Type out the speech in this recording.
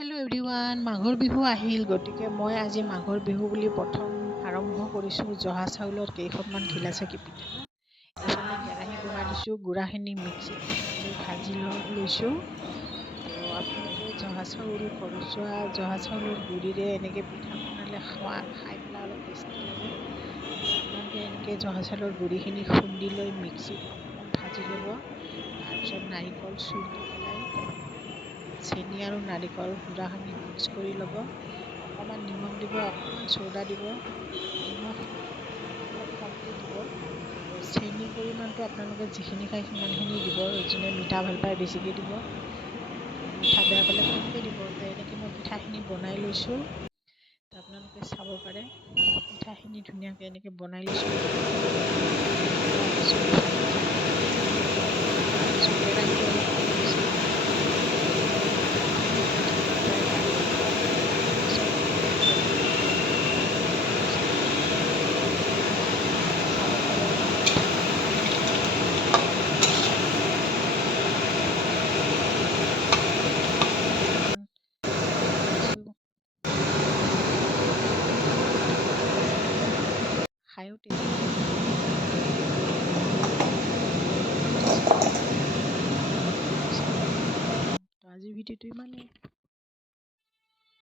Hello' everyone, মাঘৰ বিহু আহিল। গতিকে মই আজি মাঘৰ বিহু বুলি প্ৰথম আৰম্ভ কৰিছোঁ জহা চাউলৰ কেইখনমান ঘিলা চাকি পিঠা। এইফালে কেৰাহী বহাই দিছোঁ, গুড়াখিনি মিক্সিত লৈ ভাজি লৈছোঁ। তো আপোনালোকে জহা চাউল ঘৰচুৱা জহা চাউলৰ গুড়িৰে এনেকৈ পিঠা বনালে খাই পেলাই অলপ টেষ্টি লাগে। তো আপোনালোকে এনেকৈ জহা চাউলৰ গুড়িখিনি খুন্দি লৈ মিক্সিত অকণমান ভাজি ল'ব। তাৰপিছত নাৰিকল চূৰ দি পেলাই চেনি আৰু নাৰিকল গুড়াখিনি মিক্স কৰি ল'ব। অকণমান নিমখ দিব, অকণমান চ'ডা দিব। নিমখ অলপ কমকৈ দিব আৰু চেনিৰ পৰিমাণটো আপোনালোকে যিখিনি খায় সিমানখিনি দিব। যোনে মিঠা ভাল পায় বেছিকৈ দিব আৰু মিঠা বেয়া পালে কমকৈ দিব। তো এনেকৈ মই পিঠাখিনি বনাই লৈছোঁ। তো আপোনালোকে চাব পাৰে পিঠাখিনি ধুনীয়াকৈ এনেকৈ বনাই লৈছোঁ। কেৰাহীটো অলপ গৰম হৈছে। খায়ো টেষ্টি লাগে। তো আজিৰ ভিডিঅ'টো ইমানেই।